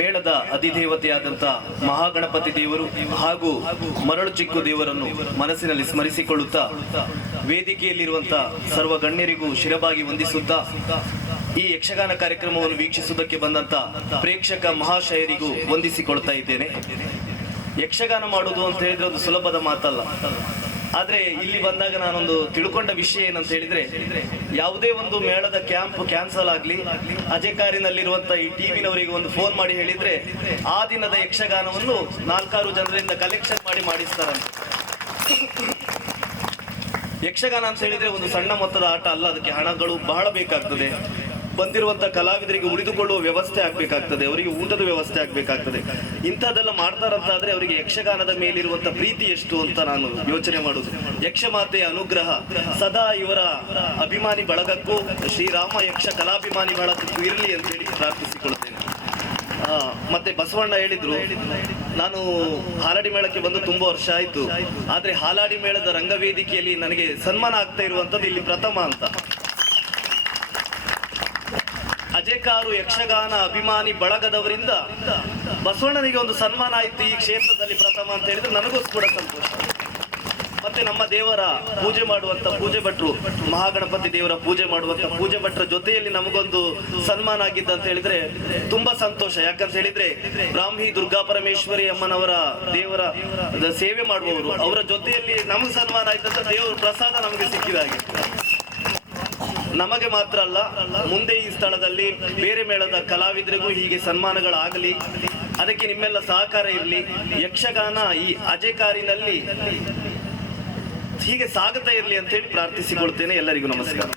ಮೇಳದ ಅಧಿದೇವತೆಯಾದಂಥ ಮಹಾಗಣಪತಿ ದೇವರು ಹಾಗೂ ಮರಳು ಚಿಕ್ಕು ದೇವರನ್ನು ಮನಸ್ಸಿನಲ್ಲಿ ಸ್ಮರಿಸಿಕೊಳ್ಳುತ್ತಾ ವೇದಿಕೆಯಲ್ಲಿರುವಂತಹ ಸರ್ವ ಗಣ್ಯರಿಗೂ ಶಿರಬಾಗಿ ವಂದಿಸುತ್ತಾ ಈ ಯಕ್ಷಗಾನ ಕಾರ್ಯಕ್ರಮವನ್ನು ವೀಕ್ಷಿಸುವುದಕ್ಕೆ ಬಂದಂತ ಪ್ರೇಕ್ಷಕ ಮಹಾಶಯರಿಗೂ ವಂದಿಸಿಕೊಳ್ತಾ ಇದ್ದೇನೆ. ಯಕ್ಷಗಾನ ಮಾಡುವುದು ಅಂತ ಹೇಳಿದ್ರೆ ಅದು ಸುಲಭದ ಮಾತಲ್ಲ. ಆದ್ರೆ ಇಲ್ಲಿ ಬಂದಾಗ ನಾನೊಂದು ತಿಳ್ಕೊಂಡ ವಿಷಯ ಏನಂತ ಹೇಳಿದ್ರೆ, ಯಾವುದೇ ಒಂದು ಮೇಳದ ಕ್ಯಾಂಪ್ ಕ್ಯಾನ್ಸಲ್ ಆಗ್ಲಿ, ಅಜೆಕಾರಿನಲ್ಲಿರುವಂತ ಈ ಟಿವಿನವರಿಗೆ ಒಂದು ಫೋನ್ ಮಾಡಿ ಹೇಳಿದ್ರೆ ಆ ದಿನದ ಯಕ್ಷಗಾನವನ್ನು 4-6 ಜನರಿಂದ ಕಲೆಕ್ಷನ್ ಮಾಡಿ ಮಾಡಿಸ್ತಾರಂತೆ. ಯಕ್ಷಗಾನ ಅಂತ ಹೇಳಿದ್ರೆ ಒಂದು ಸಣ್ಣ ಮೊತ್ತದ ಆಟ ಅಲ್ಲ, ಅದಕ್ಕೆ ಹಣಗಳು ಬಹಳ ಬೇಕಾಗ್ತದೆ. ಬಂದಿರುವಂತ ಕಲಾವಿದರಿಗೆ ಉಳಿದುಕೊಳ್ಳುವ ವ್ಯವಸ್ಥೆ ಆಗ್ಬೇಕಾಗ್ತದೆ, ಅವರಿಗೆ ಊಟದ ವ್ಯವಸ್ಥೆ ಆಗ್ಬೇಕಾಗ್ತದೆ. ಇಂಥದ್ದೆಲ್ಲ ಮಾಡ್ತಾರಂತಾದ್ರೆ ಅವರಿಗೆ ಯಕ್ಷಗಾನದ ಮೇಲಿರುವಂತ ಪ್ರೀತಿ ಎಷ್ಟು ಅಂತ ನಾನು ಯೋಚನೆ ಮಾಡುದು. ಯಕ್ಷಮಾತೆಯ ಅನುಗ್ರಹ ಸದಾ ಇವರ ಅಭಿಮಾನಿ ಬಳಗಕ್ಕೂ ಶ್ರೀರಾಮ ಯಕ್ಷ ಕಲಾಭಿಮಾನಿ ಬಳಗಕ್ಕೂ ಇರಲಿ ಅಂತ ಹೇಳಿ ಪ್ರಾರ್ಥಿಸಿಕೊಳ್ತೇನೆ. ಮತ್ತೆ ಬಸವಣ್ಣ ಹೇಳಿದ್ರು, ನಾನು ಹಾಲಾಡಿ ಮೇಳಕ್ಕೆ ಬಂದು ತುಂಬಾ ವರ್ಷ ಆಯ್ತು, ಆದ್ರೆ ಹಾಲಾಡಿ ಮೇಳದ ರಂಗವೇದಿಕೆಯಲ್ಲಿ ನನಗೆ ಸನ್ಮಾನ ಆಗ್ತಾ ಇರುವಂತದ್ದು ಇಲ್ಲಿ ಪ್ರಥಮ ಅಂತ. ಅಜೆಕಾರು ಯಕ್ಷಗಾನ ಅಭಿಮಾನಿ ಬಳಗದವರಿಂದ ಬಸವಣ್ಣನಿಗೆ ಒಂದು ಸನ್ಮಾನ ಆಯ್ತು ಈ ಕ್ಷೇತ್ರದಲ್ಲಿ ಪ್ರಥಮ ಅಂತ ಹೇಳಿದ್ರೆ ನನಗೂ ಕೂಡ ಸಂತೋಷ. ಮತ್ತೆ ನಮ್ಮ ದೇವರ ಪೂಜೆ ಮಾಡುವಂತ ಪೂಜೆ ಭಟ್ರು, ಮಹಾಗಣಪತಿ ದೇವರ ಪೂಜೆ ಮಾಡುವಂತ ಪೂಜೆ ಭಟ್ರ ಜೊತೆಯಲ್ಲಿ ನಮಗೊಂದು ಸನ್ಮಾನ ಆಗಿದ್ದ ಅಂತ ಹೇಳಿದ್ರೆ ತುಂಬಾ ಸಂತೋಷ. ಯಾಕಂತ ಹೇಳಿದ್ರೆ ಬ್ರಾಹ್ಮಿ ದುರ್ಗಾ ಪರಮೇಶ್ವರಿ ಅಮ್ಮನವರ ದೇವರ ಸೇವೆ ಮಾಡುವವರು, ಅವರ ಜೊತೆಯಲ್ಲಿ ನಮಗೆ ಸನ್ಮಾನ ಆಯ್ತಂತ ದೇವರ ಪ್ರಸಾದ ನಮಗೆ ಸಿಕ್ಕಿದಾಗೆ. ನಮಗೆ ಮಾತ್ರ ಅಲ್ಲ, ಮುಂದೆ ಈ ಸ್ಥಳದಲ್ಲಿ ಬೇರೆ ಮೇಳದ ಕಲಾವಿದರಿಗೂ ಹೀಗೆ ಸನ್ಮಾನಗಳಾಗಲಿ, ಅದಕ್ಕೆ ನಿಮ್ಮೆಲ್ಲ ಸಹಕಾರ ಇರಲಿ. ಯಕ್ಷಗಾನ ಈ ಅಜೆಕಾರಿನಲ್ಲಿ ಹೀಗೆ ಸಾಗುತ್ತಾ ಇರಲಿ ಅಂತ ಹೇಳಿ ಪ್ರಾರ್ಥಿಸಿಕೊಳ್ತೇನೆ. ಎಲ್ಲರಿಗೂ ನಮಸ್ಕಾರ.